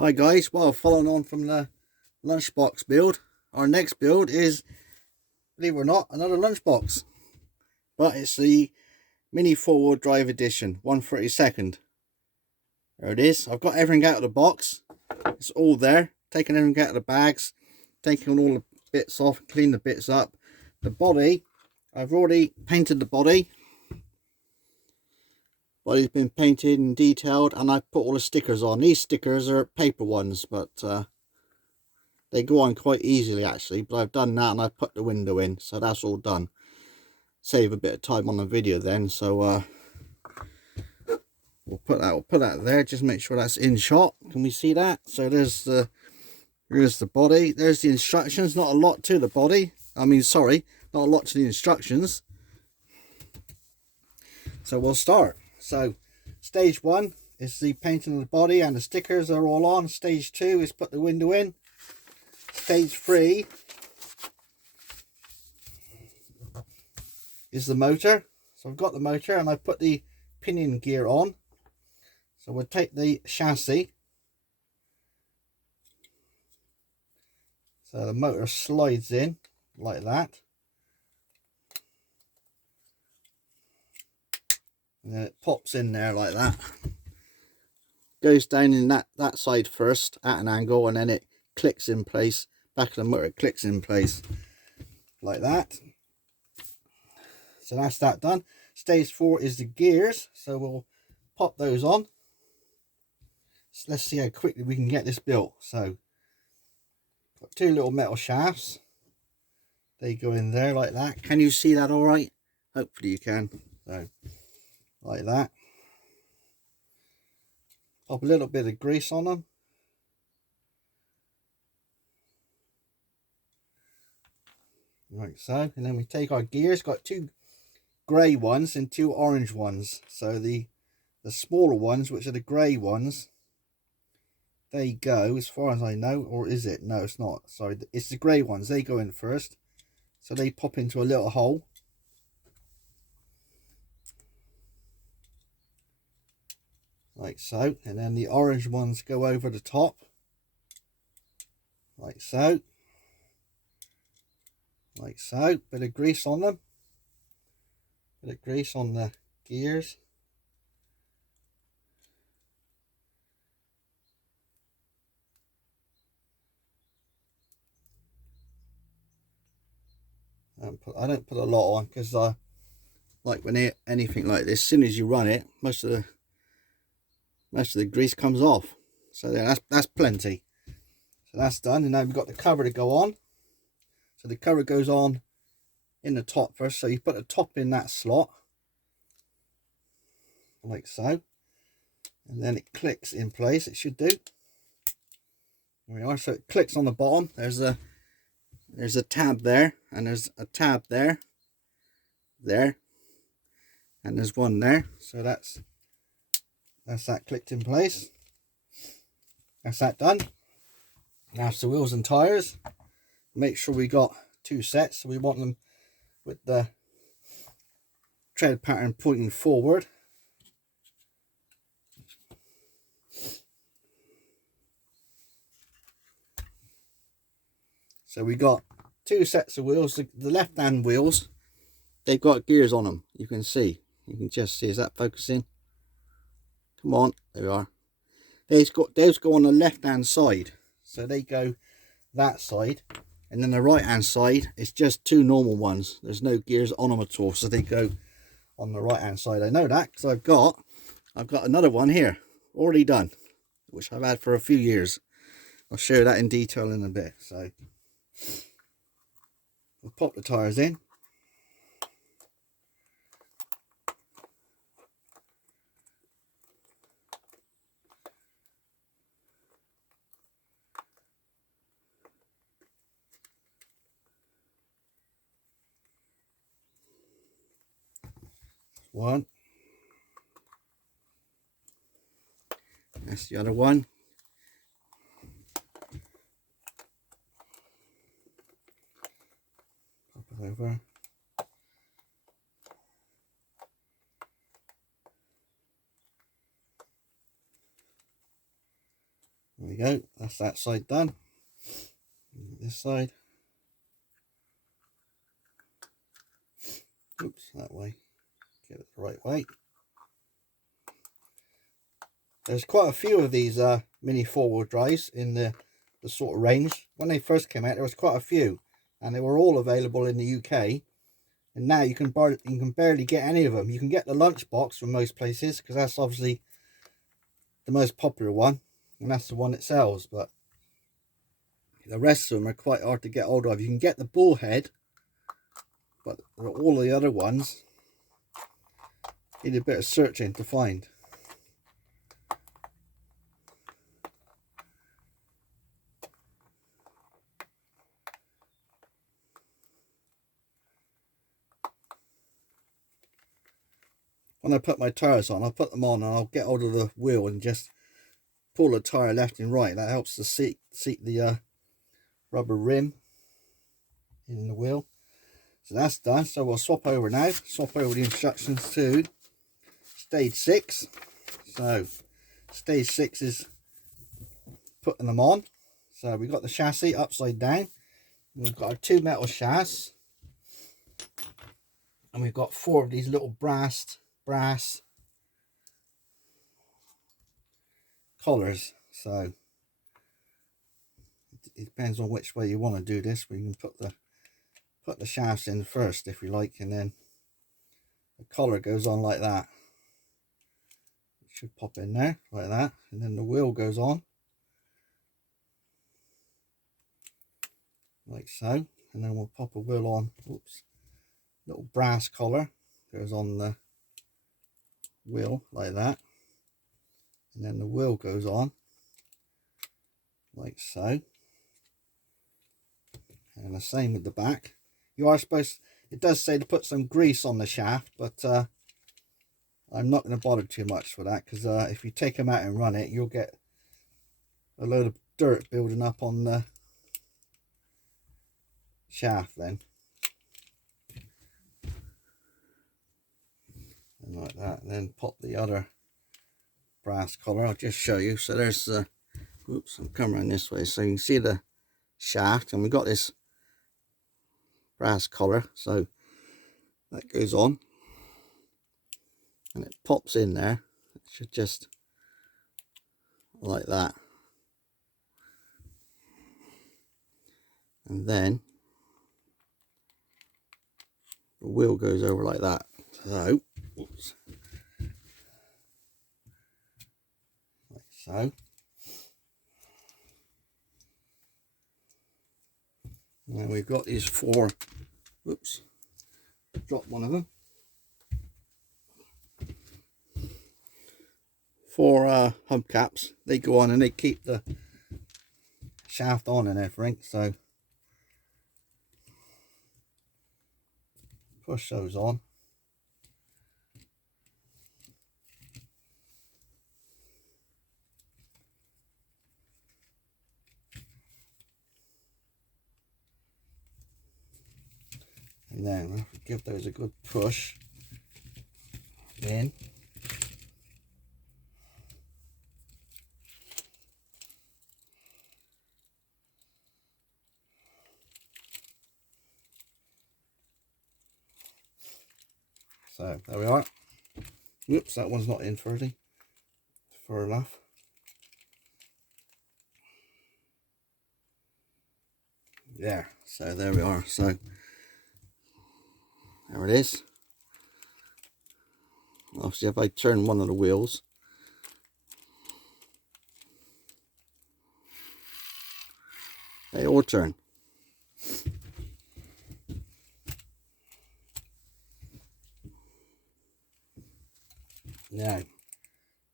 Hi guys, well, following on from the lunchbox build, our next build is, believe it or not, another lunchbox, but it's the Mini 4-wheel drive edition, 1/32. There it is. I've got everything out of the box. It's all there. Taking everything out of the bags, taking all the bits off, clean the bits up. The body, I've already painted the body. Body's been painted and detailed, and I put all the stickers on. These stickers are paper ones, but they go on quite easily actually, but I've done that and I've put the window in, so that's all done. Save a bit of time on the video then, so we'll put that there. Just make sure that's in shot. Can we see that? So here's the body. There's the instructions. Not a lot to the body. I mean, sorry, not a lot to the instructions. So we'll start. So stage 1 is the painting of the body and the stickers are all on. Stage 2 is put the window in. Stage 3 is the motor. So I've got the motor and I put the pinion gear on. So we'll take the chassis. So the motor slides in like that. And then it pops in there like that. Goes down in that side first at an angle, and then it clicks in place. Back of the motor clicks in place like that. So that's that done. Stage 4 is the gears, so we'll pop those on. So let's see how quickly we can get this built. So got 2 little metal shafts. They go in there like that. Can you see that all right? Hopefully you can. So like that. Pop a little bit of grease on them. Like so. And then we take our gears. Got 2 grey ones and 2 orange ones. So the smaller ones, which are the grey ones, they go, as far as I know, or is it? No, it's not. Sorry, it's the grey ones. They go in first. So they pop into a little hole. Like so. And then the orange ones go over the top. Like so. Like so. Bit of grease on them. Bit of grease on the gears. I don't put a lot on because like when anything like this, as soon as you run it, most of the grease comes off. So yeah, that's plenty. So that's done, and now we've got the cover to go on. So the cover goes on in the top first. So you put the top in that slot, like so, and then it clicks in place. It should do. There we are. So it clicks on the bottom. There's a tab there, and there's a tab there, and there's one there. So that's that clicked in place. That's that done. Now it's the wheels and tires. Make sure we got 2 sets. So we want them with the tread pattern pointing forward. So we got 2 sets of wheels. The left hand wheels, they've got gears on them. You can see. You can just see. Is that focusing? Come on. There we are. Those go on the left hand side. So they go that side. And then the right hand side is just 2 normal ones. There's no gears on them at all. So they go on the right hand side. I know that because I've got another one here already done, which I've had for a few years. I'll show that in detail in a bit. So we'll pop the tires in. One. That's the other one. Pop it over. There we go, that's that side done. This side. Oops, that way. Get it the right way. There's quite a few of these mini four-wheel drives in the sort of range. When they first came out, there was quite a few, and they were all available in the UK. And now you can barely get any of them. You can get the Lunch Box from most places, because that's obviously the most popular one, and that's the one that sells. But the rest of them are quite hard to get hold of. You can get the Bullhead, but all the other ones need a bit of searching to find. When I put my tyres on, I'll put them on and I'll get hold of the wheel and just pull the tyre left and right. That helps to seat the rubber rim in the wheel. So that's done. So we'll swap over now. Swap over the instructions to stage 6. So stage 6 is putting them on. So we've got the chassis upside down. We've got our 2 metal shafts. And we've got 4 of these little brass collars. So it depends on which way you want to do this. We can put the shafts in first if you like, and then the collar goes on like that. It should pop in there like that, and then the wheel goes on like so, and then we'll pop a wheel on. Oops, little brass collar goes on the wheel like that, and then the wheel goes on like so, and the same with the back. You are supposed, it does say to put some grease on the shaft, but I'm not going to bother too much for that, because if you take them out and run it, you'll get a load of dirt building up on the shaft then. And like that, and then pop the other brass collar. I'll just show you. So there's the, oops, I'm coming around this way, so you can see the shaft, and we've got this brass collar, so that goes on and it pops in there. It should just like that, and then the wheel goes over like that. So oops, like so. And then we've got these 4, whoops, dropped one of them, 4 hubcaps. They go on and they keep the shaft on and everything. So push those on. And then we'll have to give those a good push in. So there we are. Whoops, that one's not in further enough. Yeah, so there we are. So there it is. Obviously, if I turn one of the wheels, they all turn. Now,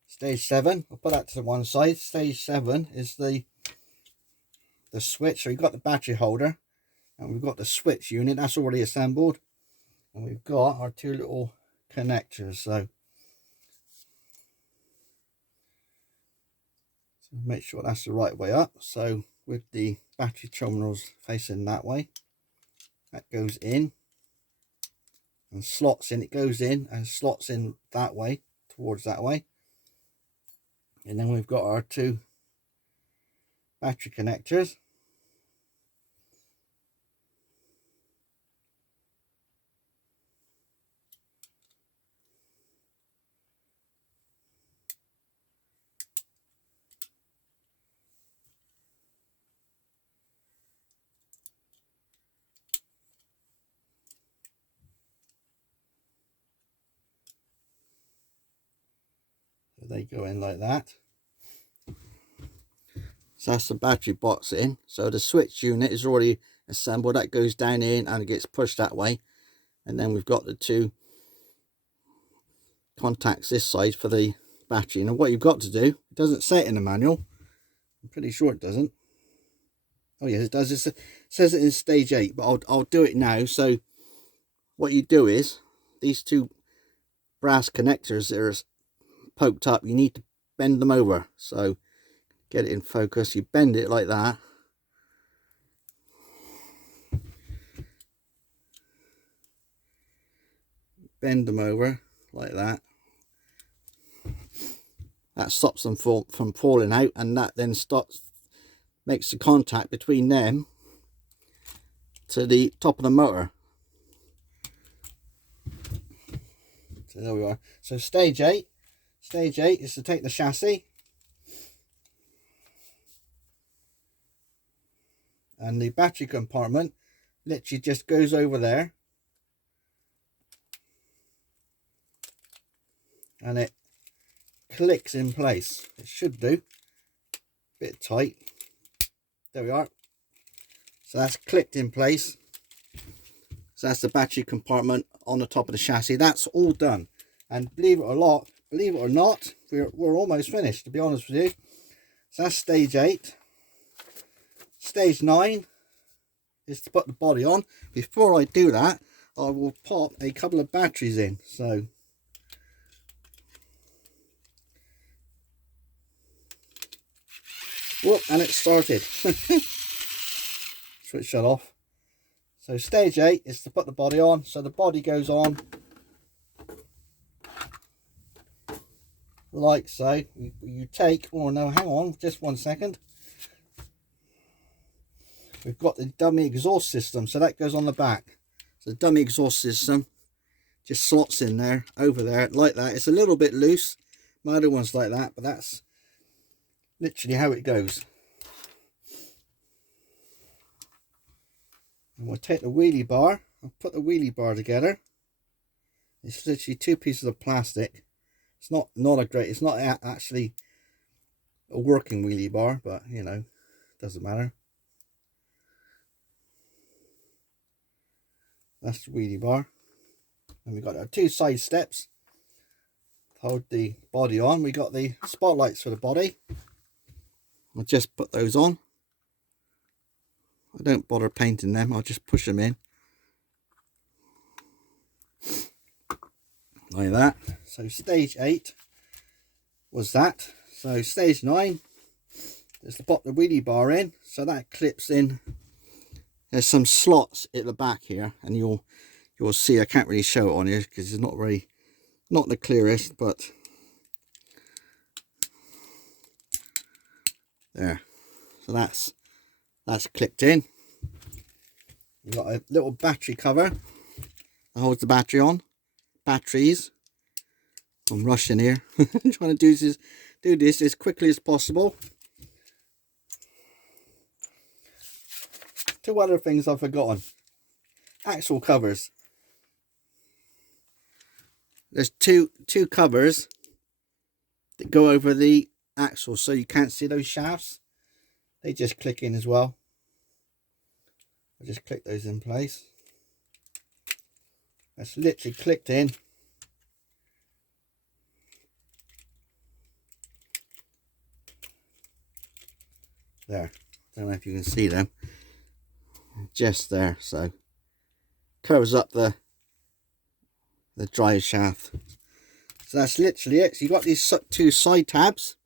stage 7, I'll put that to one side. Stage 7 is the switch. So we've got the battery holder, and we've got the switch unit that's already assembled, and we've got our 2 little connectors. So make sure that's the right way up. So with the battery terminals facing that way, that goes in and slots in. It goes in and slots in that way, towards that way. And then we've got our 2 battery connectors. So they go in like that. So that's the battery box in. So the switch unit is already assembled. That goes down in and it gets pushed that way. And then we've got the two contacts this side for the battery. And what you've got to do, it doesn't say it in the manual. I'm pretty sure it doesn't. Oh yes, it does. It says it in stage 8, but I'll do it now. So what you do is, these two brass connectors that are poked up, you need to bend them over. So get it in focus, you bend it like that. Bend them over like that. That stops them from falling out, and that then makes the contact between them to the top of the motor. So there we are. So stage 8 is to take the chassis and the battery compartment literally just goes over there, and it clicks in place. It should do. Bit tight. There we are. So that's clicked in place. So that's the battery compartment on the top of the chassis. That's all done. And believe it or not, we're almost finished, to be honest with you. So that's stage 8. Stage 9 is to put the body on. Before I do that, I will pop a couple of batteries in. So whoop, and it started. Switch that off. So stage 8 is to put the body on. So the body goes on like so. You take, oh no, hang on, just 1 second. We've got the dummy exhaust system, so that goes on the back. So the dummy exhaust system just slots in there, over there, like that. It's a little bit loose. My other one's like that, but that's literally how it goes. And we'll take the wheelie bar and put the wheelie bar together. It's literally 2 pieces of plastic. It's not it's not actually a working wheelie bar, but you know, doesn't matter. That's the wheelie bar. And we've got our 2 side steps to hold the body on. We got the spotlights for the body. I'll just put those on. I don't bother painting them, I'll just push them in. Like that. So stage 8 was that. So stage 9 is to pop the wheelie bar in. So that clips in. There's some slots at the back here, and you'll see. I can't really show it on here because it's not the clearest, but there. So that's clipped in. We've got a little battery cover that holds the battery on. Batteries. I'm rushing here. I'm trying to do this as quickly as possible. 2 other things I've forgotten. Axle covers. There's two covers that go over the axle, so you can't see those shafts. They just click in as well. I just click those in place. That's literally clicked in. There. Don't know if you can see them. Just there. So covers up the drive shaft. So that's literally it. So you've got these 2 side tabs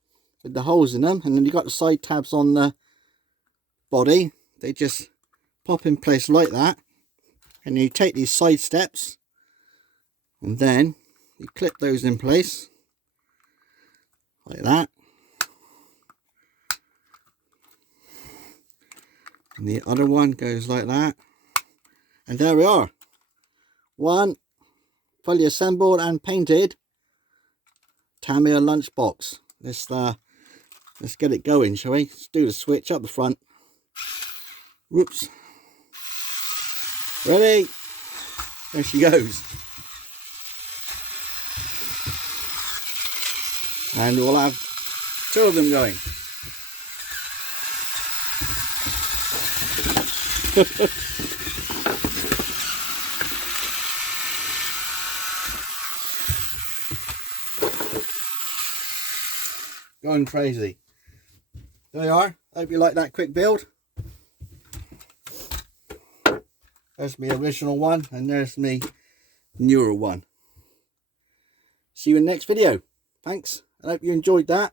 with the holes in them, and then you've got the side tabs on the body. They just pop in place like that, and you take these side steps and then you clip those in place like that. And the other one goes like that. And there we are. One fully assembled and painted Tamiya Lunch Box. Let's get it going, shall we? Let's do the switch up the front. Whoops. Ready? There she goes. And we'll have two of them going. Going crazy. There we are. Hope you like that quick build. There's my original one and there's my newer one. See you in the next video. Thanks. I hope you enjoyed that.